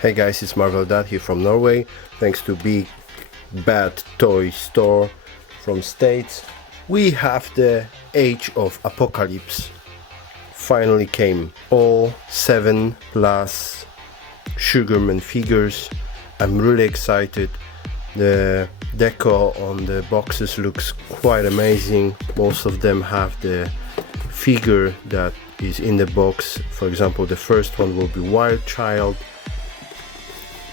Hey guys, it's MarveloDAD here from Norway. Thanks to Big Bad Toy Store from States. We have the Age of Apocalypse. Finally came. All 7 plus Sugarman figures. I'm really excited. The deco on the boxes looks quite amazing. Most of them have the figure that is in the box. For example, the first one will be Wild Child.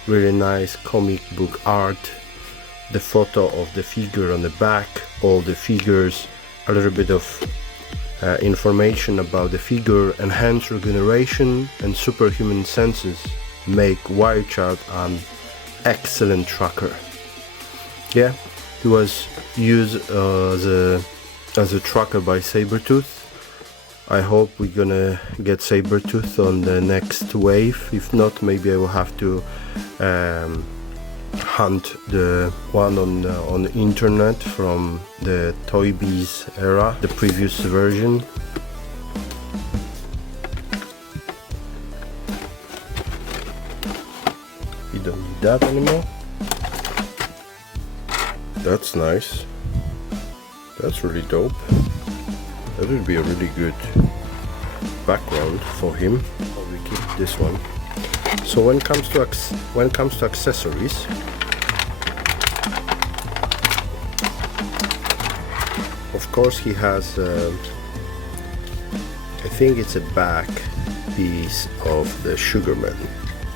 Really nice comic book art. The photo of the figure on the back, all the figures, a little bit of information about the figure. Enhanced regeneration and superhuman senses make Wild Child an excellent tracker. Yeah, it was used as a tracker by Sabretooth. I hope we're gonna get Sabretooth on the next wave. If not, maybe I will have to hunt the one on the internet from the Toy Biz era, the previous version. You don't need that anymore. That's nice. That's really dope. That would be a really good background for him. We keep this one. So when it comes to accessories, of course he has I think it's a back piece of the Sugarman.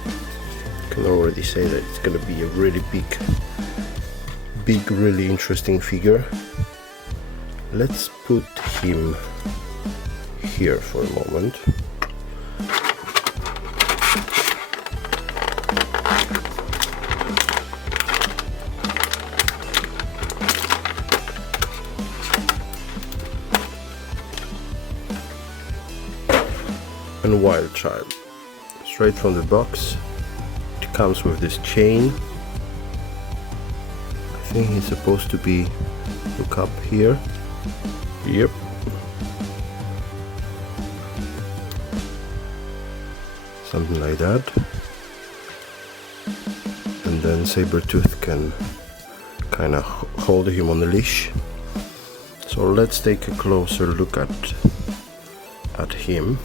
I can already say that it's gonna be a really big, really interesting figure. Let's put him here for a moment. And Wild Child, straight from the box. It comes with this chain. I think it's supposed to be hook up here. Yep. Something like that. And then Sabretooth can kind of hold him on the leash. So let's take a closer look at him.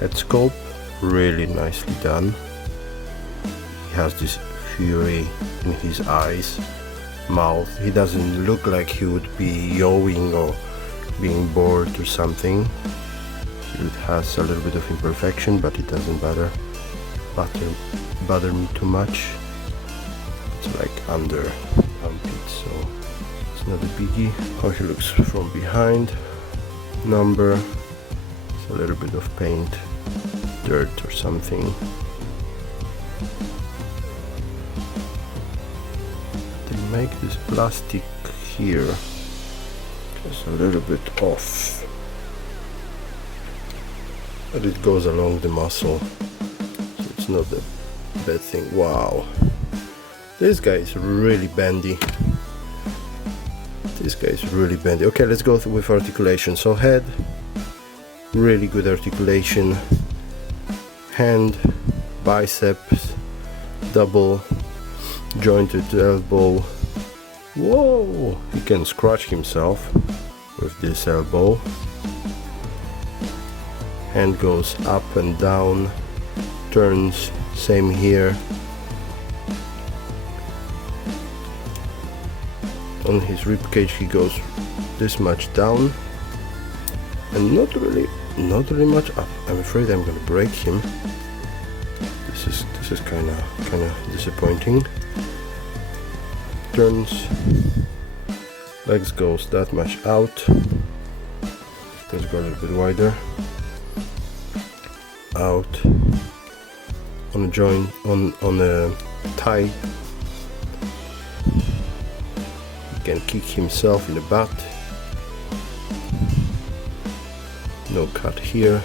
Head sculpt, really nicely done. He has this fury in his eyes, mouth. He doesn't look like he would be yowing or being bored or something. It has a little bit of imperfection, but it doesn't bother me too much. It's like under armpit, so it's not a biggie. How he looks from behind. Number, it's a little bit of paint, dirt or something. Make this plastic here just a little bit off, but it goes along the muscle, so it's not a bad thing. Wow, this guy is really bendy. Okay, let's go with articulation. So head, really good articulation. Hand, biceps, double jointed elbow. Whoa! He can scratch himself with this elbow. Hand goes up and down, turns, same here. On his rib cage he goes this much down and not really much up. I'm afraid I'm gonna break him. This is kinda disappointing. Turns, legs goes that much out. Let's go a little bit wider. Out on a joint, on a tie. He can kick himself in the butt. No cut here.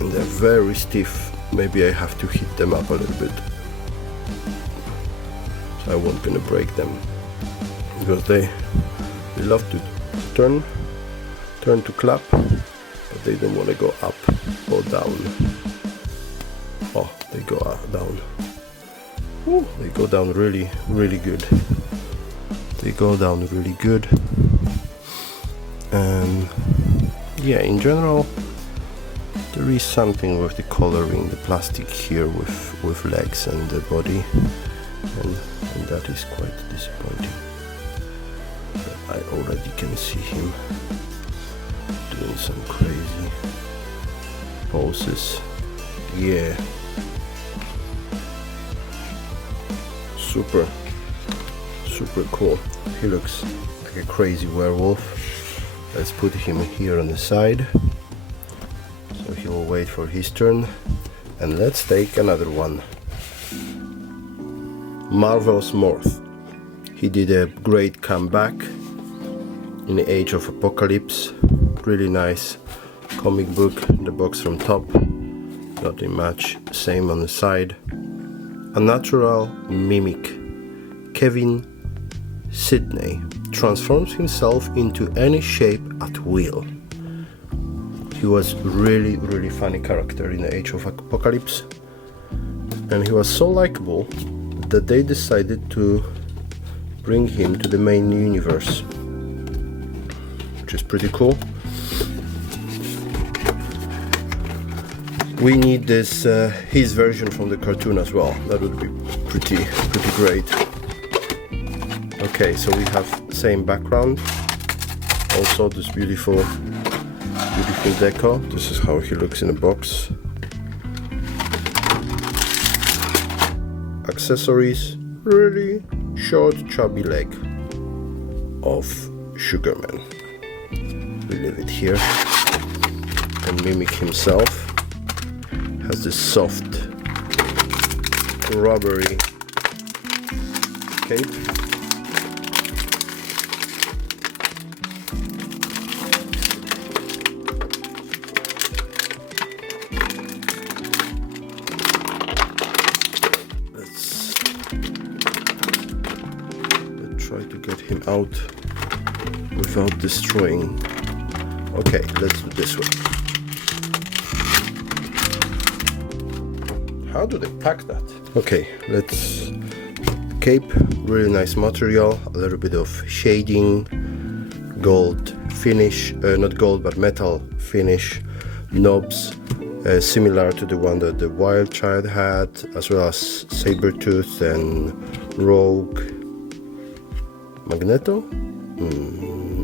And they're very stiff. Maybe I have to hit them up a little bit, so I won't gonna break them, because They love to turn to clap, but they don't want to go up or down. Oh, they go down. Ooh, they go down really good. They go down really good. And yeah, in general, there is something with the coloring, the plastic here with legs and the body, and that is quite disappointing. But I already can see him doing some crazy poses. Yeah, super cool. He looks like a crazy werewolf. Let's put him here on the side, so he will wait for his turn. And let's take another one. Marvel's Morph. He did a great comeback in the Age of Apocalypse. Really nice comic book. The box from top, nothing much. Same on the side. A natural mimic. Kevin Sidney transforms himself into any shape at will. He was really funny character in the Age of Apocalypse, and he was so likable that they decided to bring him to the main universe, which is pretty cool. We need this his version from the cartoon as well. That would be pretty great. Okay, so we have same background. Also this beautiful deco. This is how he looks in a box. Accessories, really short chubby leg of Sugarman. We leave it here. And Mimic himself has this soft rubbery cape. Let's try to get him out without destroying. Okay, let's do this way. How do they pack that? Okay, let's cape, really nice material, a little bit of shading, gold finish, not gold but metal finish, knobs, similar to the one that the Wild Child had, as well as Sabretooth and Rogue. Magneto?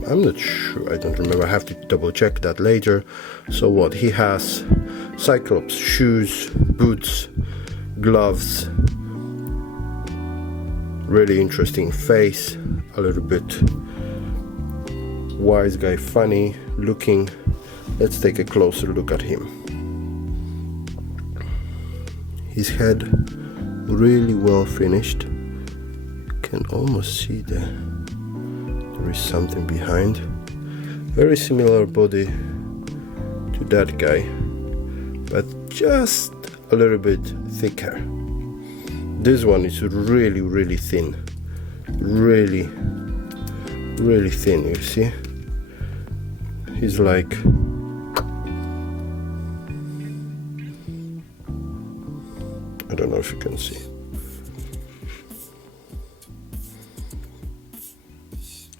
I'm not sure, I don't remember, I have to double check that later. So what, he has Cyclops shoes, boots, gloves, really interesting face, a little bit wise guy, funny looking. Let's take a closer look at him. His head really well finished. You can almost see there is something behind. Very similar body to that guy, but just a little bit thicker. This one is really thin, really thin. You see, he's like I don't know if you can see.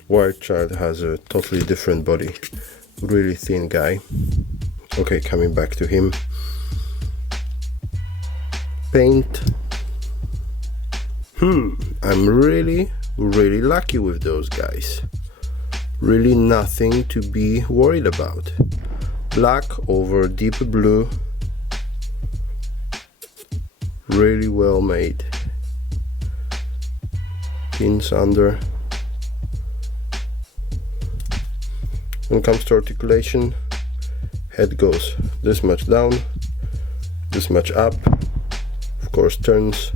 Wild Child has a totally different body, really thin guy. Okay, coming back to him. Paint. I'm really lucky with those guys. Really nothing to be worried about. Black over deep blue. Really well made. Pins under. When it comes to articulation, head goes this much down, this much up. Of course, turns.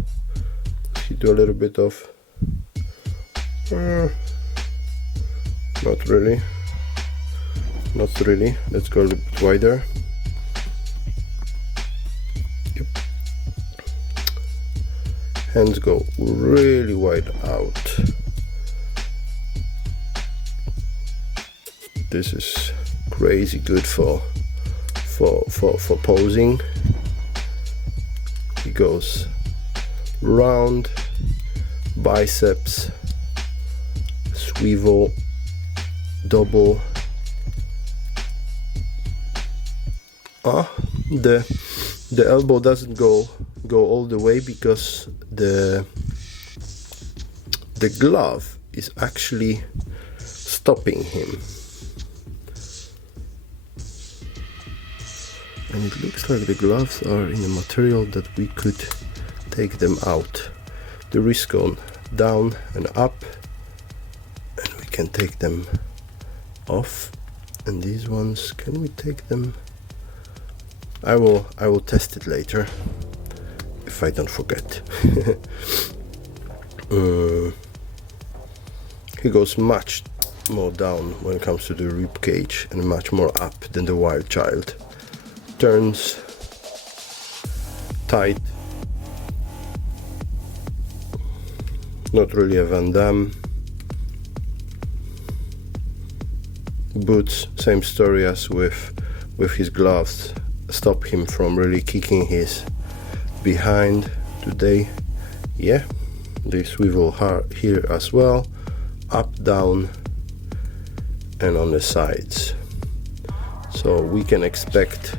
You do a little bit of not really. Let's go a little bit wider. Yep. Hands go really wide out. This is crazy good for posing. He goes round, biceps, swivel, double. The elbow doesn't go all the way because the glove is actually stopping him. And it looks like the gloves are in a material that we could take them out. The wrist gone down and up, and we can take them off. And these ones, can we take them? I will test it later if I don't forget. He goes much more down when it comes to the rib cage and much more up than the wild child. Turns tight, not really a Van Damme. Boots, same story as with his gloves, stop him from really kicking his behind today. Yeah, they swivel hard here as well, up, down, and on the sides. So we can expect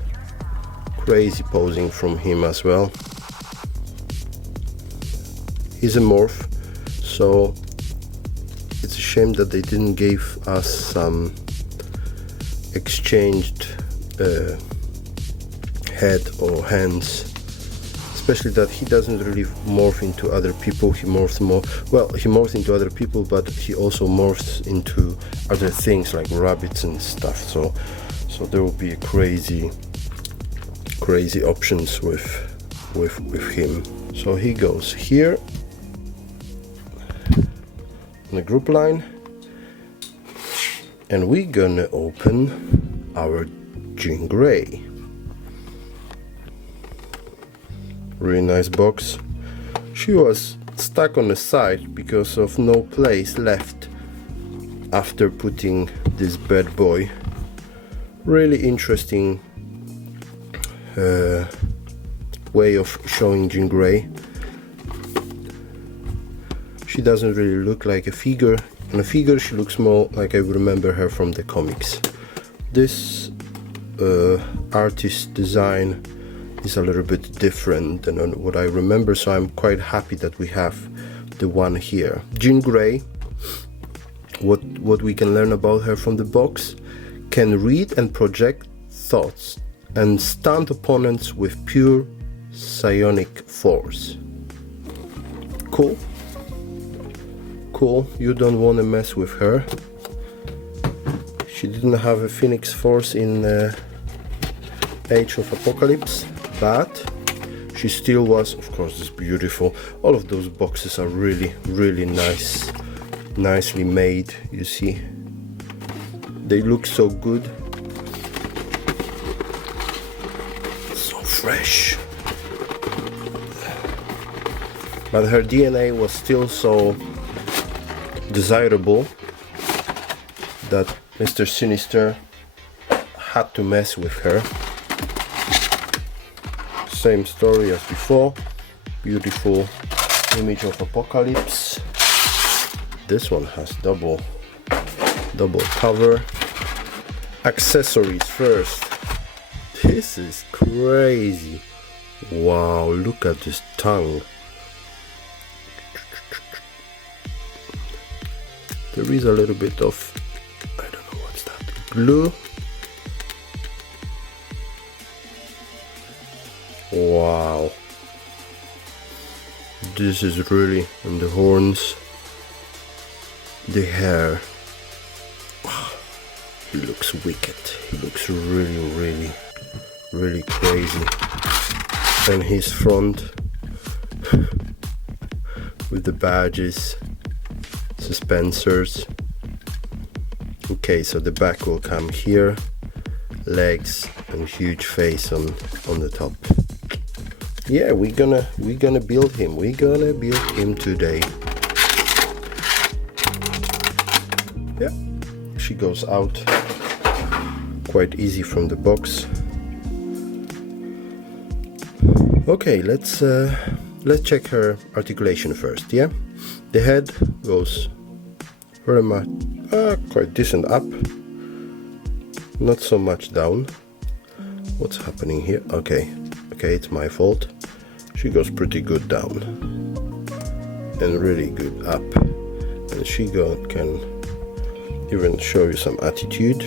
crazy posing from him as well. He's a morph, so it's a shame that they didn't give us some exchanged head or hands, especially that he doesn't really morph into other people. He morphs more, well, he morphs into other people, but he also morphs into other things like rabbits and stuff. So there will be a crazy options with him. So he goes here on the group line, and we're gonna open our Jean Grey. Really nice box. She was stuck on the side because of no place left after putting this bad boy. Really interesting way of showing Jean Grey. She doesn't really look like a figure. On a figure she looks more like I remember her from the comics. This artist design is a little bit different than what I remember, so I'm quite happy that we have the one here. Jean Grey, what we can learn about her from the box: can read and project thoughts and stunt opponents with pure psionic force. Cool. You don't want to mess with her. She didn't have a Phoenix Force in Age of Apocalypse, but she still was, of course, this beautiful. All of those boxes are really nicely made. You see, they look so good, so fresh. But her DNA was still so desirable that Mr. Sinister had to mess with her. Same story as before. Beautiful Image of Apocalypse. This one has double cover. Accessories first. This is crazy. Wow, look at this tongue. There is a little bit of, I don't know what's that, glue. Wow, this is really, and the horns, the hair. He looks wicked. He looks really crazy. And his front with the badges, suspensors. Okay, so the back will come here, legs and huge face on the top. Yeah, we're gonna build him. We're gonna build him today. Yeah, she goes out quite easy from the box. Okay, let's check her articulation first. Yeah, the head goes very much quite decent up, not so much down. What's happening here? Okay, it's my fault. She goes pretty good down and really good up, and she can even show you some attitude.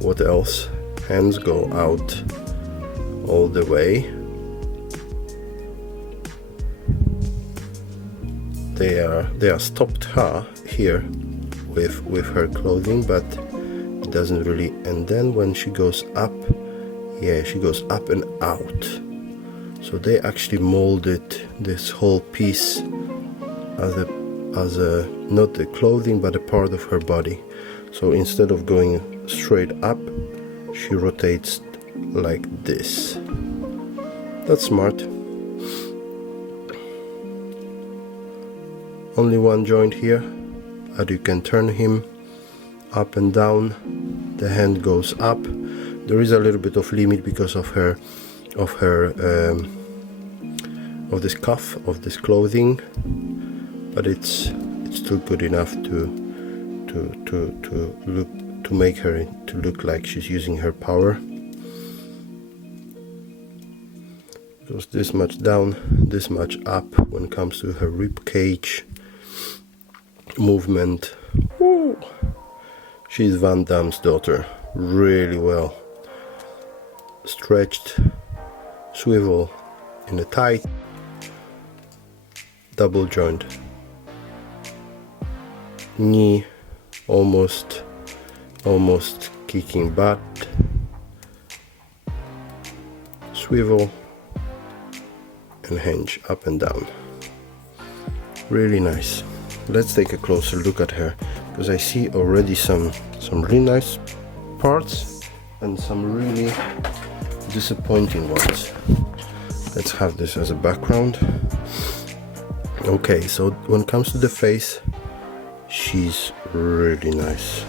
What else? Hands go out all the way. They are stopped here with her clothing, but it doesn't really. And then when she goes up, yeah, she goes up and out. So they actually molded this whole piece as a not the clothing but a part of her body. So instead of going straight up, she rotates like this. That's smart. Only one joint here, and you can turn him up and down. The hand goes up. There is a little bit of limit because of this cuff of this clothing, but it's still good enough to make her to look like she's using her power. Goes this much down, this much up when it comes to her rib cage movement. Woo! She's Van Damme's daughter, really well stretched, swivel in a tight double joint, knee almost kicking butt, swivel and hinge up and down. Really nice. Let's take a closer look at her, because I see already some really nice parts and some really disappointing ones. Let's have this as a background. Okay, so when it comes to the face, she's really nice.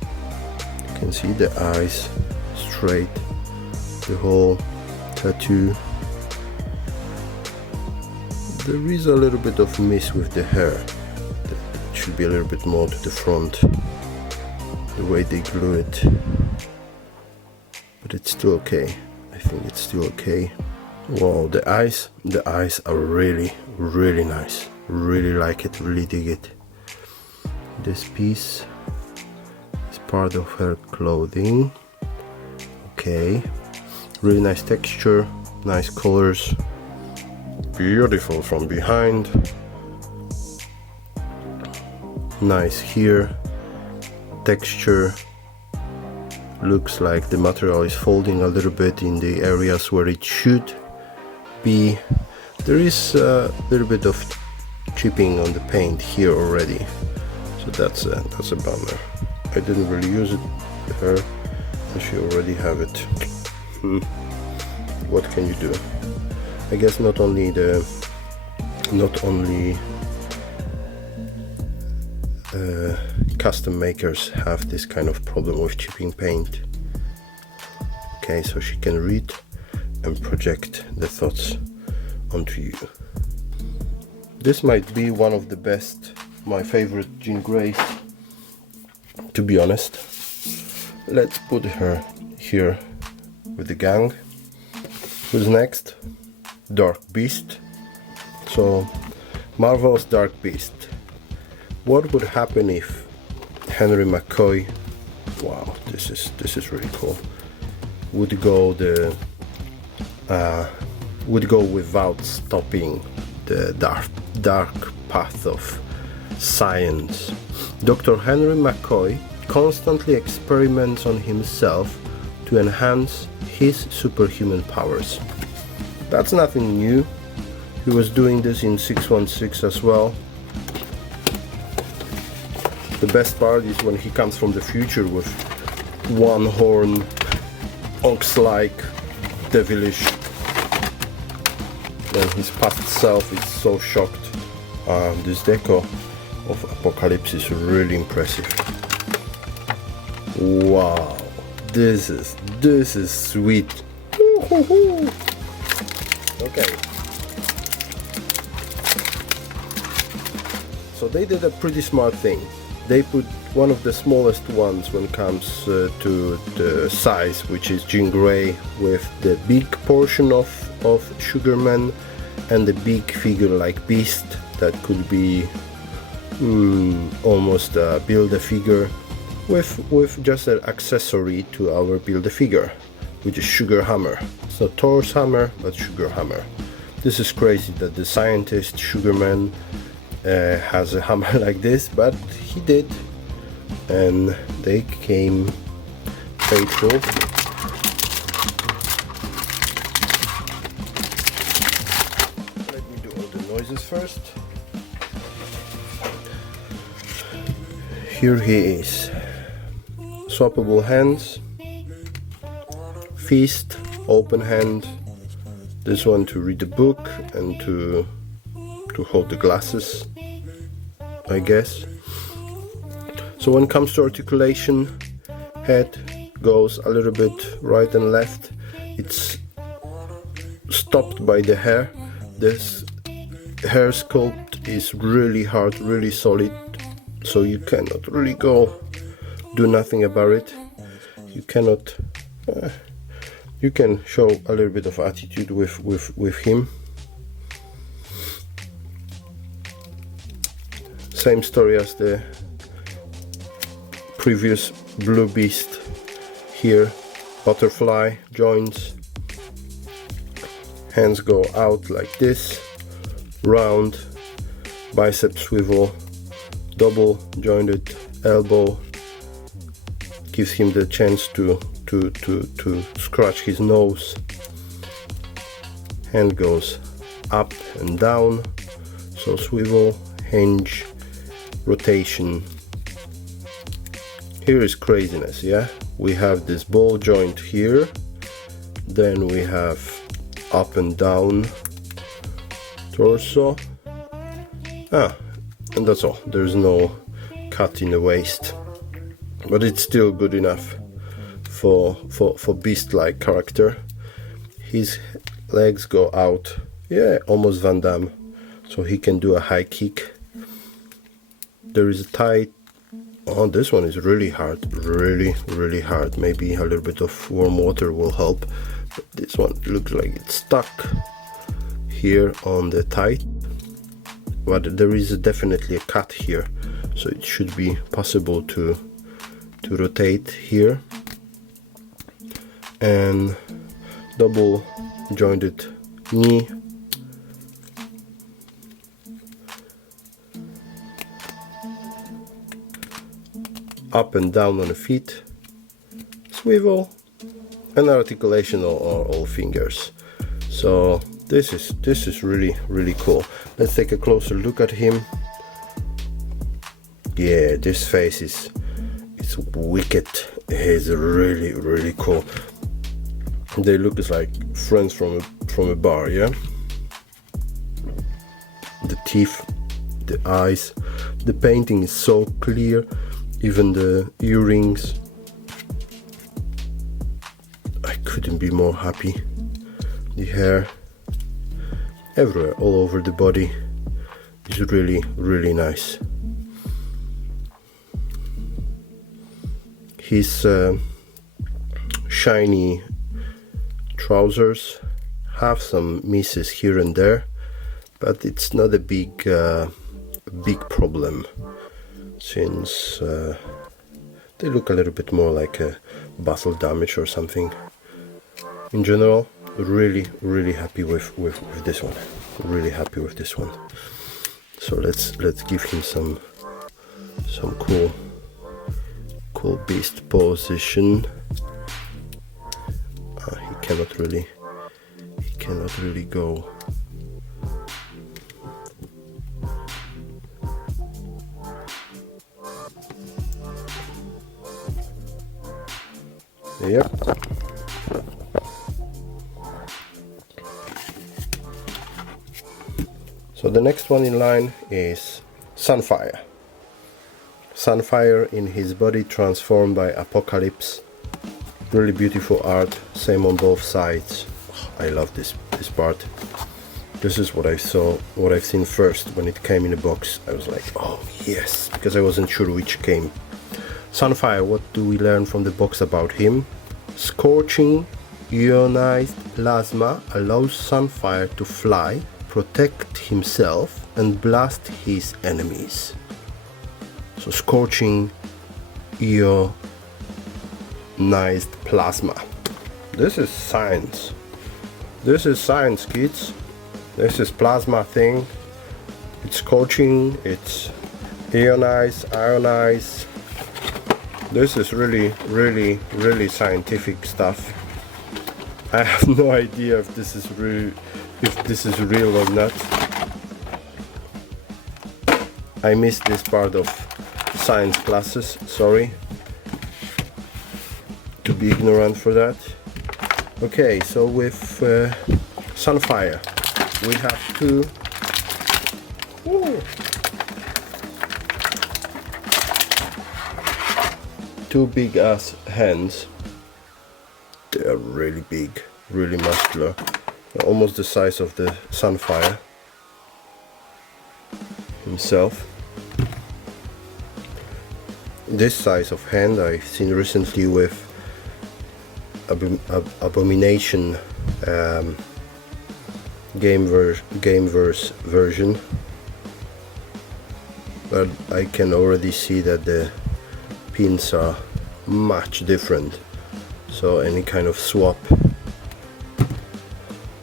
You can see the eyes straight, the whole tattoo. There is a little bit of miss with the hair. It should be a little bit more to the front, the way they glue it. But it's still okay. I think it's still okay. Wow, the eyes are really nice. Really like it, really dig it. This piece is part of her clothing. Okay, really nice texture, nice colors. Beautiful from behind. Nice here. Texture. Looks like the material is folding a little bit in the areas where it should be. There is a little bit of chipping on the paint here already, so that's a bummer. I didn't really use it with her, and she already have it. What can you do? I guess not only custom makers have this kind of problem with chipping paint. Okay, so she can read and project the thoughts onto you. This might be one of the best, my favorite Jean Greys, to be honest. Let's put her here with the gang. Who's next? Dark Beast. So Marvel's Dark Beast. What would happen if Henry McCoy, wow, this is really cool, would go without stopping the dark path of science. Dr. Henry McCoy constantly experiments on himself to enhance his superhuman powers. That's nothing new. He was doing this in 616 as well. The best part is when he comes from the future with one horn, ox-like, devilish. And his past self is so shocked. This deco of Apocalypse is really impressive. Wow, this is sweet. Okay. So they did a pretty smart thing. They put one of the smallest ones when it comes to the size, which is Jean Grey, with the big portion of Sugarman, and the big figure like Beast that could be almost a Build-A-Figure with just an accessory to our Build-A-Figure, which is Sugar Hammer. It's not Thor's hammer, but Sugar Hammer. This is crazy that the scientist Sugarman has a hammer like this, but he did, and they came faithful. Let me do all the noises first. Here he is. Swappable hands, fist, open hand, this one to read the book and to hold the glasses, I guess. So when it comes to articulation, head goes a little bit right and left. It's stopped by the hair. This hair sculpt is really hard, really solid, so you cannot really do nothing about it. You cannot you can show a little bit of attitude with him. Same story as the previous Blue Beast. Here, butterfly joints, hands go out like this, round, bicep swivel, double jointed elbow, gives him the chance to scratch his nose. Hand goes up and down, so swivel, hinge, rotation. Here is craziness, yeah? We have this ball joint here, then we have up and down torso, and that's all. There's no cut in the waist, but it's still good enough for beast-like character. His legs go out, yeah, almost Van Damme, so he can do a high kick. There is a tight. Oh, this one is really hard, really hard. Maybe a little bit of warm water will help, but this one looks like it's stuck here on the tight, but there is definitely a cut here, so it should be possible to rotate here. And double jointed knee, up and down on the feet, swivel, and articulation on all fingers. So this is really cool. Let's take a closer look at him. Yeah, this face is wicked. It's really cool. They look like friends from a bar, yeah. The teeth, the eyes, the painting is so clear. Even the earrings, I couldn't be more happy. The hair, everywhere, all over the body, is really nice. His shiny trousers have some misses here and there, but it's not a big problem, since they look a little bit more like a battle damage or something. In general, really happy with this one. Really happy with this one. So let's give him some cool beast position. He cannot really go. Yep. So the next one in line is Sunfire. Sunfire in his body transformed by Apocalypse. Really beautiful art, same on both sides. I love this part. This is what I've seen first when it came in a box. I was like, oh yes, because I wasn't sure which came. Sunfire, what do we learn from the box about him? Scorching ionized plasma allows Sunfire to fly, protect himself and blast his enemies. So scorching ionized plasma. This is science. This is science, kids. This is plasma thing. It's scorching, it's ionize. This is really scientific stuff. I have no idea if this is real or not. I missed this part of science classes, sorry to be ignorant for that. Okay, so with Sunfire we have two big ass hands. They are really big, really muscular, almost the size of the Sunfire himself. This size of hand I've seen recently with Abomination Gameverse version, but I can already see that the pins are much different, so any kind of swap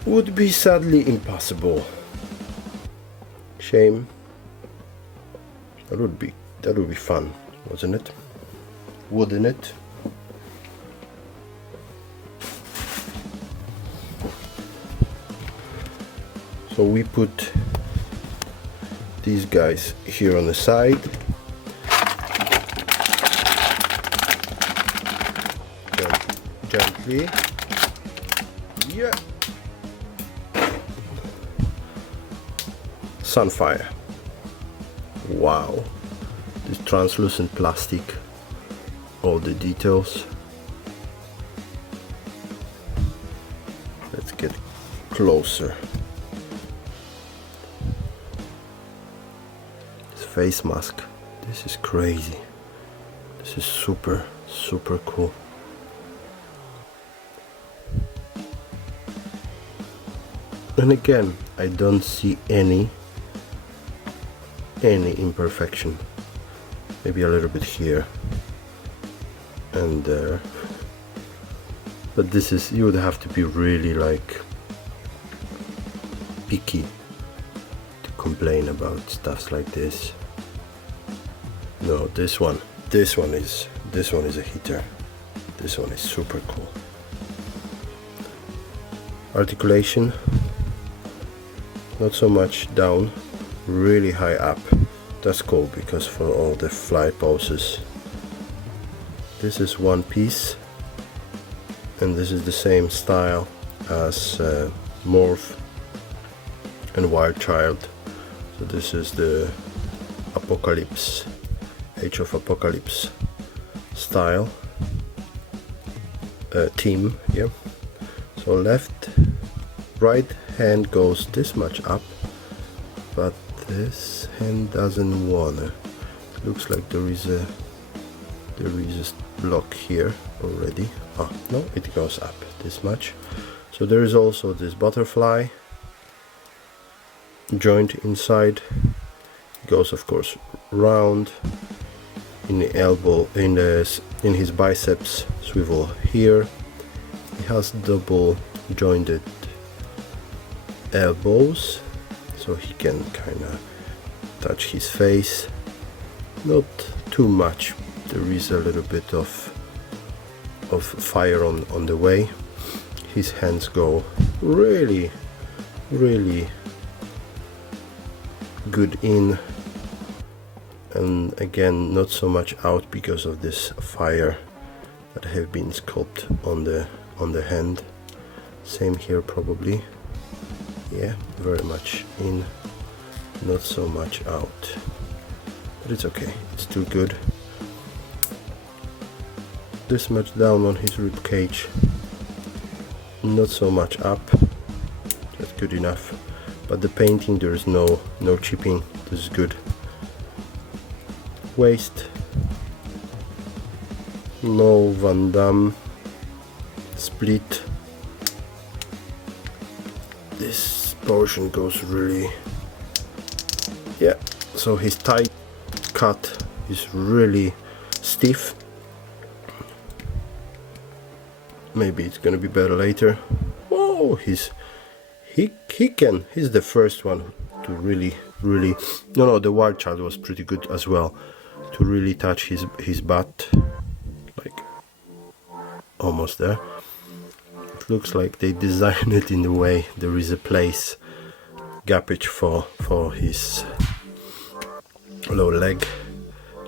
would be sadly impossible. Shame. That would be fun, wasn't it? Wouldn't it? So we put these guys here on the side. Gently. Yeah. Sunfire. Wow. This translucent plastic. All the details. Let's get closer. Face mask. This is crazy. This is super cool. And again, I don't see any imperfection. Maybe a little bit here and there. But this is, you would have to be really like picky to complain about stuff like this. No, this one is a hitter. This one is super cool. Articulation, not so much down, really high up. That's cool because for all the fly poses. This is one piece, and this is the same style as Morph and Wild Child. So this is the Apocalypse, Age of Apocalypse style team. Yeah. So right hand goes this much up, but this hand doesn't wanna. It looks like there is a block here already. Ah, no, it goes up this much. So there is also this butterfly joint inside. It goes, of course, round in the elbow, in his biceps swivel here. He has double jointed elbows, so he can kind of touch his face. Not too much. There is a little bit of fire on the way. His hands go really good in, and again not so much out because of this fire that have been sculpted on the hand. Same here probably. Yeah, very much in, not so much out. but it's okay, it's still good. This much down on his rib cage, not so much up, that's good enough. But the painting, there is no chipping, this is good. Waist, no Van Damme split. This portion goes really, yeah, so his tight cut is really stiff. Maybe it's gonna be better later. Oh, he's the first one to really, no, the Wild Child was pretty good as well, to really touch his butt, like almost there. It looks like they designed it in the way there is a place gappage for his low leg.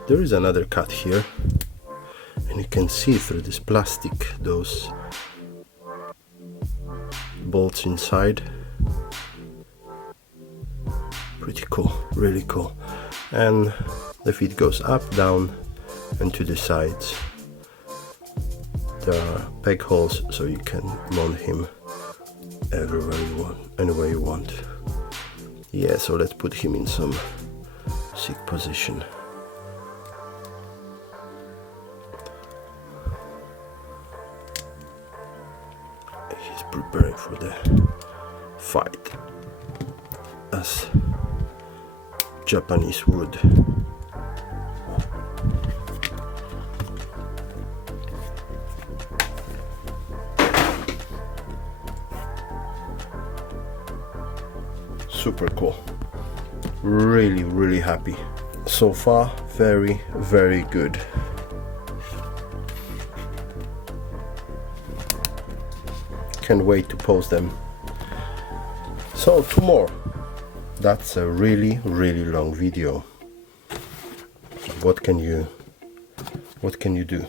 There is another cut here, and you can see through this plastic those bolts inside. Pretty cool, really cool. And the feet goes up, down, and to the sides. There are peg holes, so you can mount him everywhere you want, anywhere you want. Yeah, so let's put him in some sick position. He's preparing for the fight, as Japanese would. Super cool. Really happy. So far, very good. Can't wait to post them. So 2 more. That's a really long video. What can you do?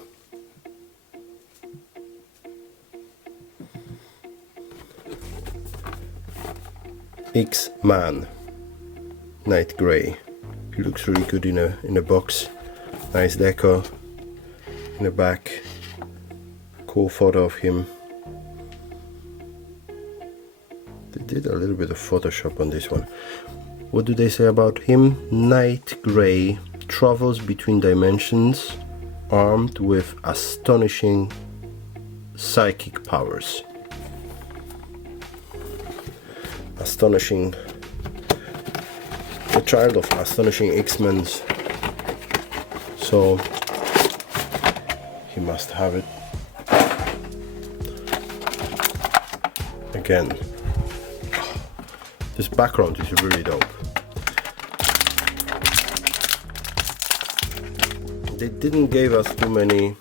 X-Man, Night Grey. He looks really good in a box. Nice deco in the back. Cool photo of him. They did a little bit of Photoshop on this one. What do they say about him? Night Grey travels between dimensions, armed with astonishing psychic powers. Astonishing, the child of astonishing X-Men, so he must have it. Again, this background is really dope. They didn't give us too many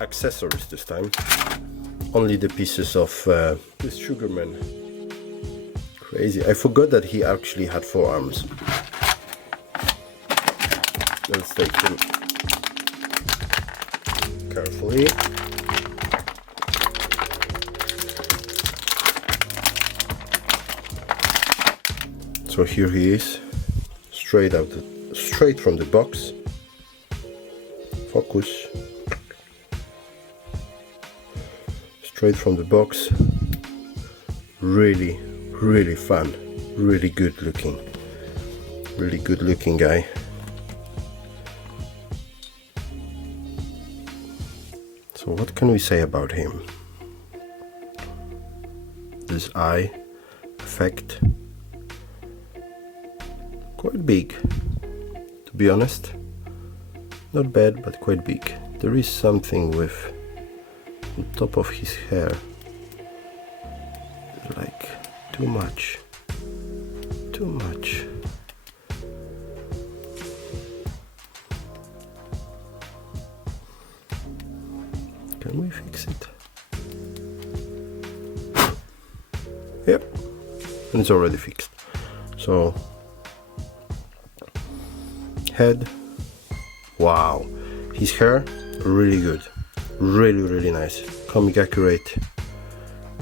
accessories this time. Only the pieces of this Sugarman. Crazy. I forgot that he actually had 4 arms. Let's take him carefully. So here he is, straight from the box. Focus. Straight from the box. Really fun, really good looking guy. So what can we say about him? This eye effect, quite big, to be honest. Not bad, but quite big. There is something with on top of his hair, like too much. Can we fix it? Yep, and it's already fixed. So head, wow, his hair really good, really nice, comic accurate,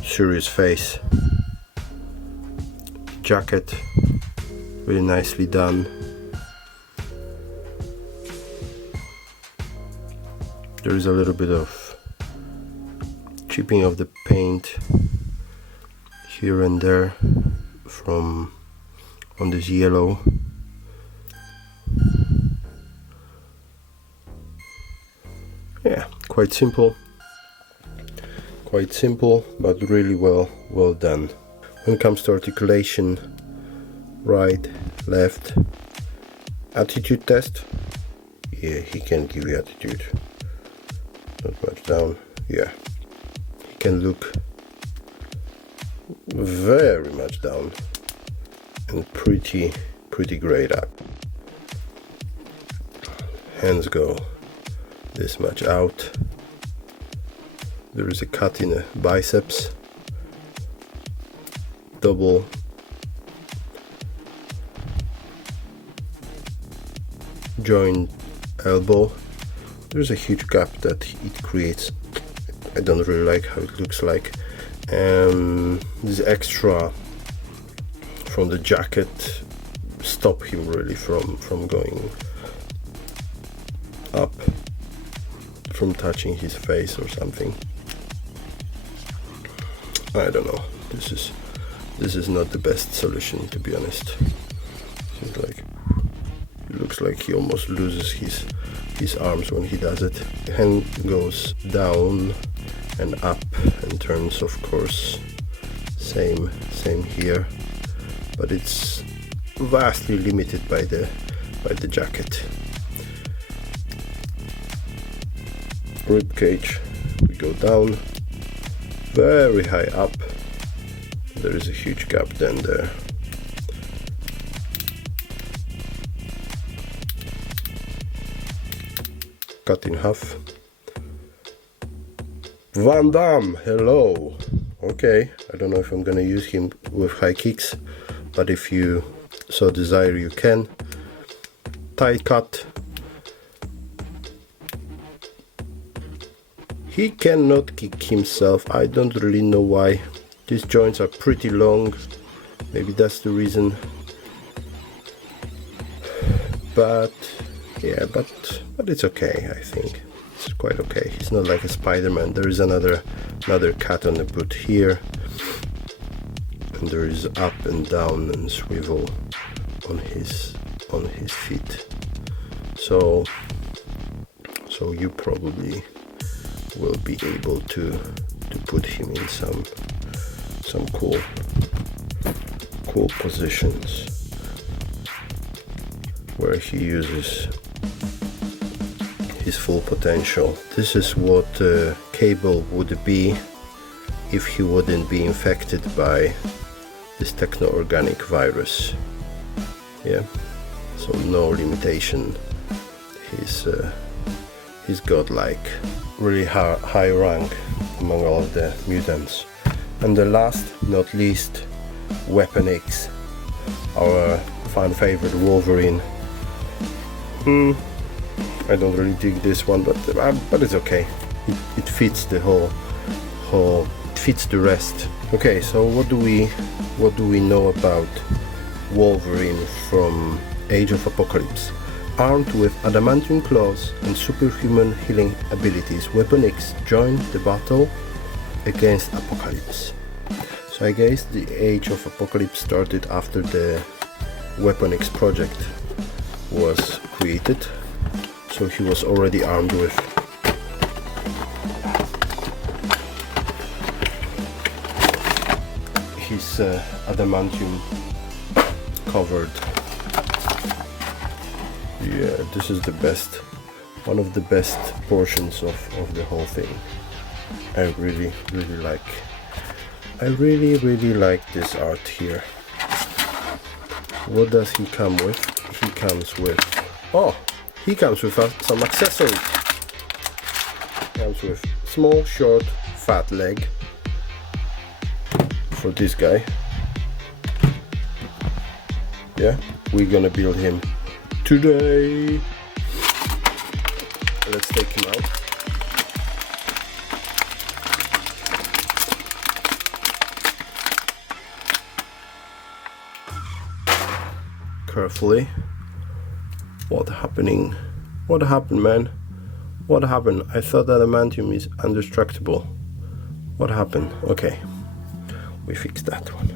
serious face, jacket, really nicely done. There is a little bit of chipping of the paint here and there from on this yellow. Yeah, quite simple, but really well done. When it comes to articulation, right, left, attitude test, yeah, he can give you attitude. Not much down, yeah. He can look very much down and pretty great up. Hands go this much out. There is a cut in the biceps, double joint elbow. There's a huge gap that it creates. I don't really like how it looks like. This extra from the jacket stop him really from going up, from touching his face or something. I don't know. This is not the best solution, to be honest. Seems like it looks like he almost loses his arms when he does it. The hand goes down and up and turns, of course. Same here, but it's vastly limited by the jacket. Rib cage, we go down, very high up. There is a huge gap then there. Cut in half. Van Damme, hello. Okay, I don't know if I'm gonna use him with high kicks, but if you so desire, you can. Tie cut. He cannot kick himself. I don't really know why. These joints are pretty long. Maybe that's the reason. But yeah, but it's okay, I think. It's quite okay. He's not like a Spider-Man. There is another cut on the boot here. And there is up and down and swivel on his feet. So you probably will be able to put him in some cool positions where he uses his full potential. This is what Cable would be if he wouldn't be infected by this techno-organic virus. Yeah, so no limitation. He's godlike, really high rank among all of the mutants. And the last, not least, Weapon X, our fan favorite Wolverine. I don't really dig this one, but it's okay. It fits the whole. It fits the rest. Okay, so what do we know about Wolverine from Age of Apocalypse? Armed with adamantium claws and superhuman healing abilities, Weapon X joined the battle against Apocalypse. So I guess the Age of Apocalypse started after the Weapon X project was created. So he was already armed with his adamantium covered. Yeah, this is the best, one of the best portions of the whole thing. I really like this art here. What does he come with? He comes with some accessories. He comes with small, short, fat leg for this guy. Yeah, we're gonna build him today. Let's take him out. carefully. What happening? What happened, man? What happened? I thought that adamantium is indestructible. What happened? Okay, we fixed that one.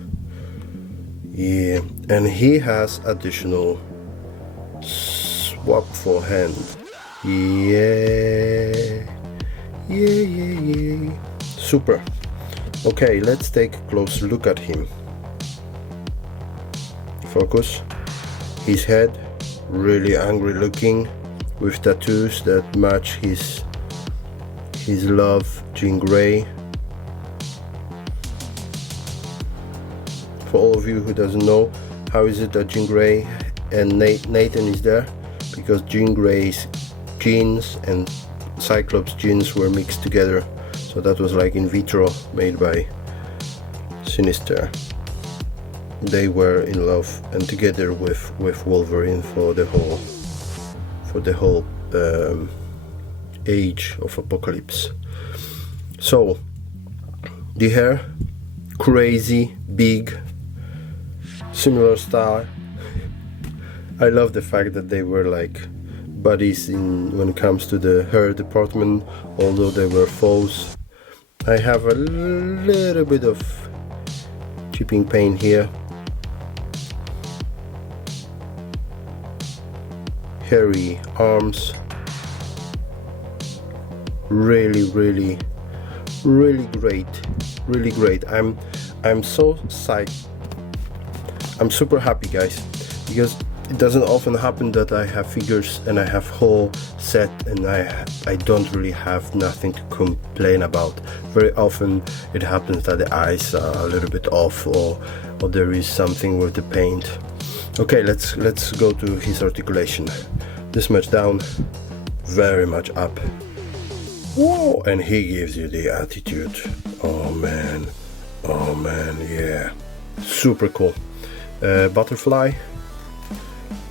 Yeah, and he has additional swap for hand. Yeah. Super. Okay, let's take a close look at him. Focus. His head, really angry looking, with tattoos that match his love, Jean Grey. For all of you who doesn't know, how is it that Jean Grey and Nathan is there? Because Jean Grey's genes and Cyclops genes were mixed together, so that was like in vitro, made by Sinister. They were in love and together with Wolverine for the whole age of Apocalypse. So the hair, crazy big, similar style. I love the fact that they were like buddies when it comes to the hair department, although they were foes. I have a little bit of chipping pain here. Hairy arms. Really great. I'm so psyched. I'm super happy, guys, because it doesn't often happen that I have figures and I have whole set and I don't really have nothing to complain about. Very often it happens that the eyes are a little bit off or there is something with the paint. Okay, let's go to his articulation. This much down, very much up. Whoa! And he gives you the attitude. Oh man, yeah, super cool. Butterfly.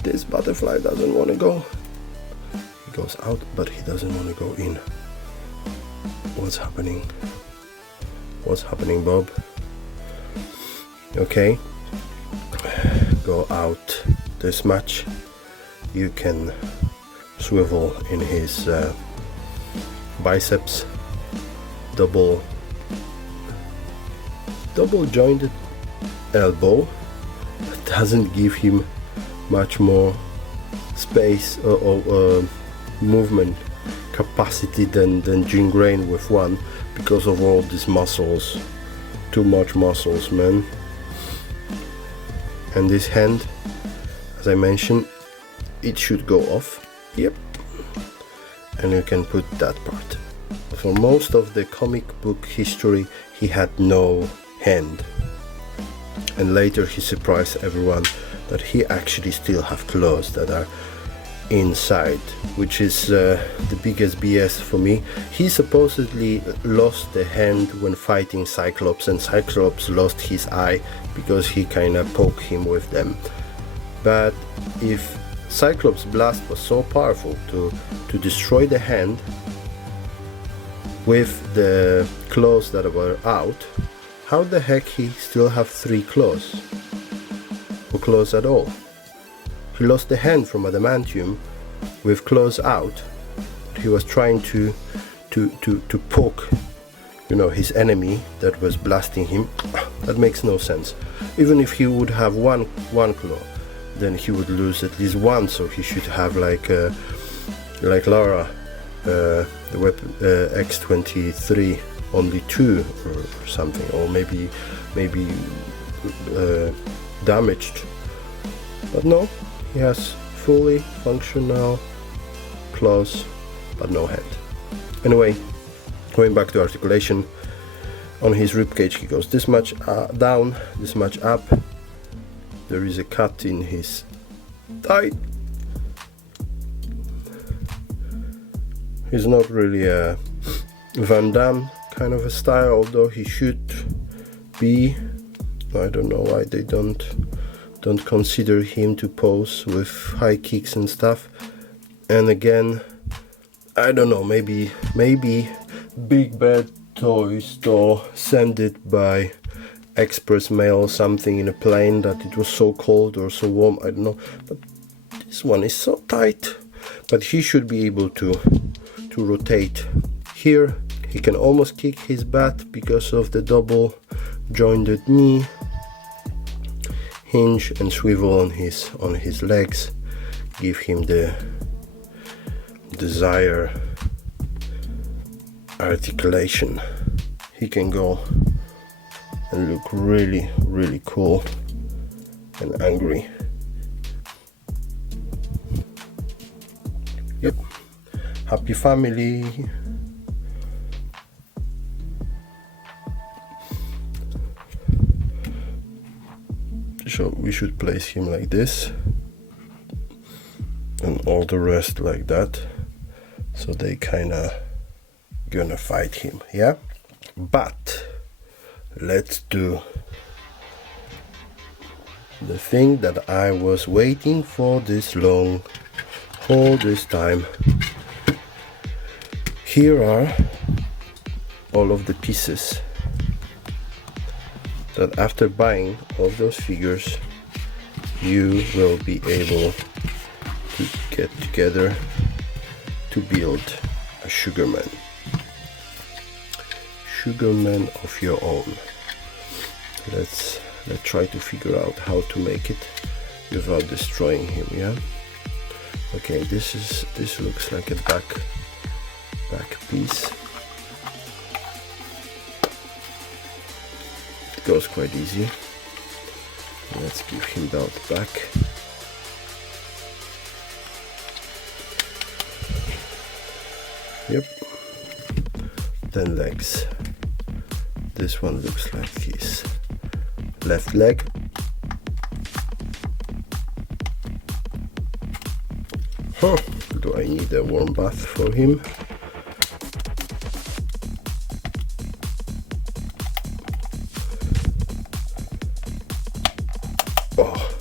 This butterfly doesn't want to go. He goes out, but he doesn't want to go in. What's happening? What's happening, Bob? Okay. Go out this much. You can swivel in his biceps. Double jointed elbow. That doesn't give him much more space or movement capacity than Jean Grey with one, because of all these muscles. Too much muscles, man. And this hand, as I mentioned, it should go off. Yep. And you can put that part. For most of the comic book history, he had no hand. And later he surprised everyone that he actually still have claws that are inside, which is the biggest BS for me. He supposedly lost the hand when fighting Cyclops, and Cyclops lost his eye because he kinda poked him with them. But if Cyclops' blast was so powerful to destroy the hand with the claws that were out, how the heck he still have 3 claws? Or claws at all? He lost the hand from adamantium with claws out. He was trying to poke, his enemy that was blasting him. That makes no sense. Even if he would have one claw, then he would lose at least one. So he should have like Lara, the weapon X-23, only 2 or something, or maybe damaged. But no, he has fully functional claws but no hand. Anyway, going back to articulation, on his ribcage he goes this much down, this much up. There is a cut in his thigh. He's not really a Van Damme kind of a style, although he should be. I don't know why they don't consider him to pose with high kicks and stuff. And again, I don't know, maybe Big Bad Toy Store sent it by express mail something in a plane that it was so cold or so warm, I don't know, but this one is so tight. But he should be able to rotate. Here he can almost kick his bat because of the double jointed knee, hinge and swivel on his legs, give him the desired articulation. He can go and look really, really cool and angry. Yep, happy family. So we should place him like this and all the rest like that, so they kinda gonna fight him, yeah? But let's do the thing that I was waiting for this long, all this time. Here are all of the pieces that after buying all of those figures you will be able to get together to build a Sugarman of your own. Let's try to figure out how to make it without destroying him, yeah? Okay, this looks like a back piece. It goes quite easy. Let's give him that back. Yep. Then legs. This one looks like his left leg. Huh. Do I need a warm bath for him? Oh,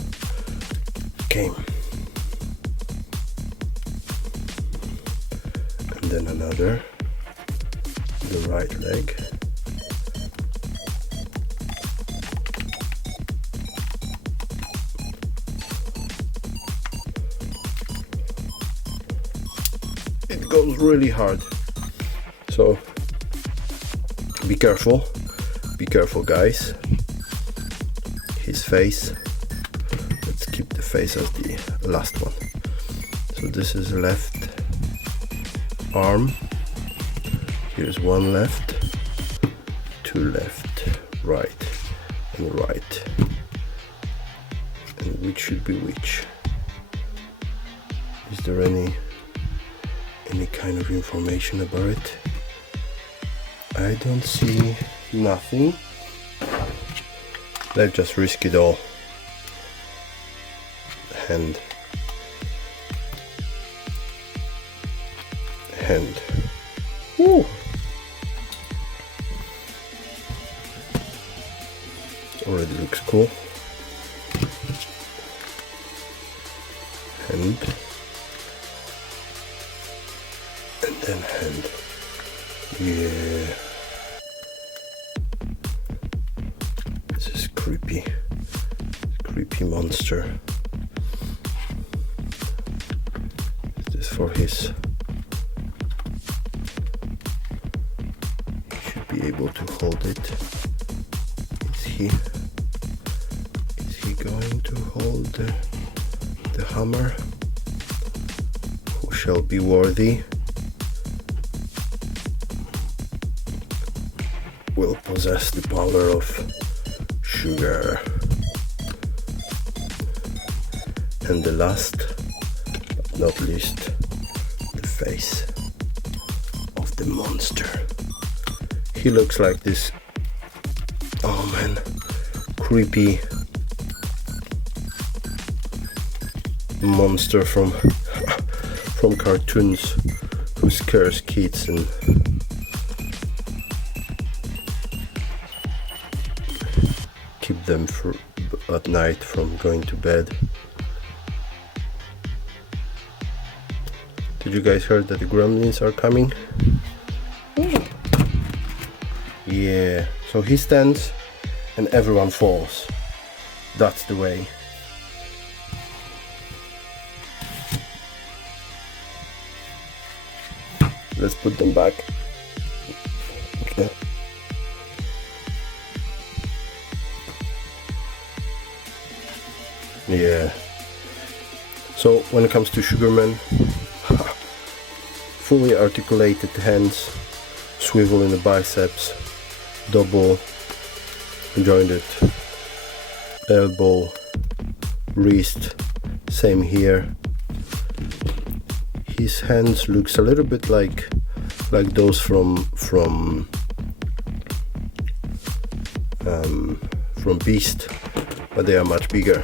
came. And then another, the right leg. It goes really hard, so be careful guys. His face, let's keep the face as the last one. So this is left arm, here's one left, two left, right and right, and which should be which? Is there any kind of information about it? I don't see nothing. Let's just risk it all. Hand. Woo. Already looks cool. Hand. And then hand. Yeah. This is creepy monster. Is this for his? He should be able to hold it. Is he going to hold the hammer? Who shall be worthy will possess the power of sugar. And the last but not least, the face of the monster. He looks like this, oh man, creepy monster from cartoons who scares kids and keep them at night from going to bed. Did you guys heard that the gremlins are coming? Yeah, so he stands and everyone falls. That's the way. Let's put them back. Okay. Yeah. So when it comes to Sugarman, fully articulated hands, swivel in the biceps, double jointed elbow, wrist, same here. His hands looks a little bit like those from Beast, but they are much bigger,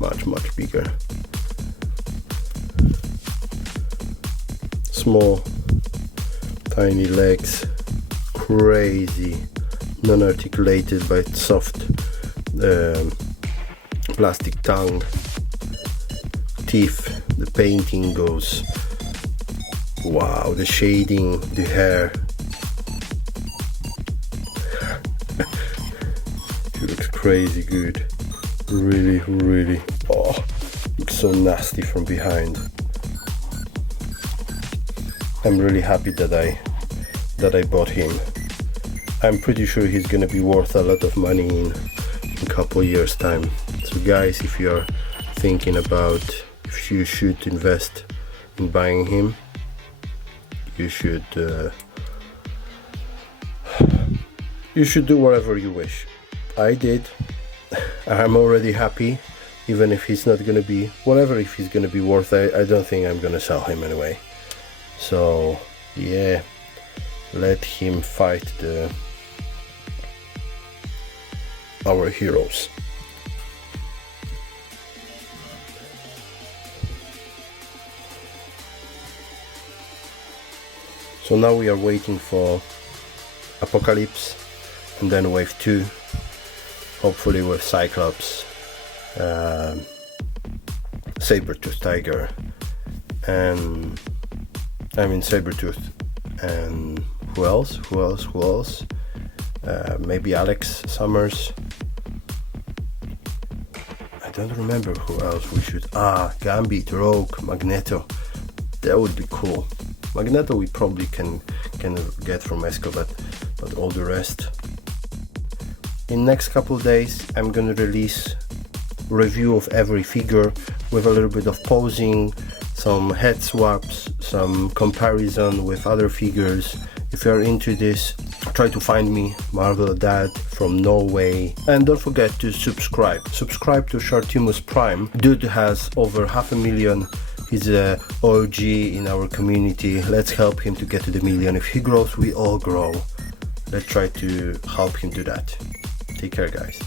much bigger. Small, tiny legs, crazy, non-articulated but soft plastic tongue, teeth. The painting goes, wow, the shading, the hair. He looks crazy good, really. Oh, looks so nasty from behind. I'm really happy that I bought him. I'm pretty sure he's gonna be worth a lot of money in a couple years time. So guys, if you're thinking about if you should invest in buying him, you should do whatever you wish. I did. I'm already happy, even if he's not gonna be whatever. If he's gonna be worth it, I don't think I'm gonna sell him anyway. So yeah, let him fight our heroes. So now we are waiting for Apocalypse and then wave 2, hopefully with Cyclops, Saber-Tooth Tiger, and Saber-Tooth, and who else? Maybe Alex Summers. I don't remember who else we should. Gambit, Rogue, Magneto. That would be cool. Magneto we probably can get from Esco, but all the rest. In next couple days I'm gonna release review of every figure with a little bit of posing, some head swaps, some comparison with other figures. If you're into this, try to find me, MarveloDAD from Norway, and don't forget to subscribe to Shartimus Prime. Dude has over 500,000. He's a OG in our community. Let's help him to get to the million. If he grows, we all grow. Let's try to help him do that. Take care, guys.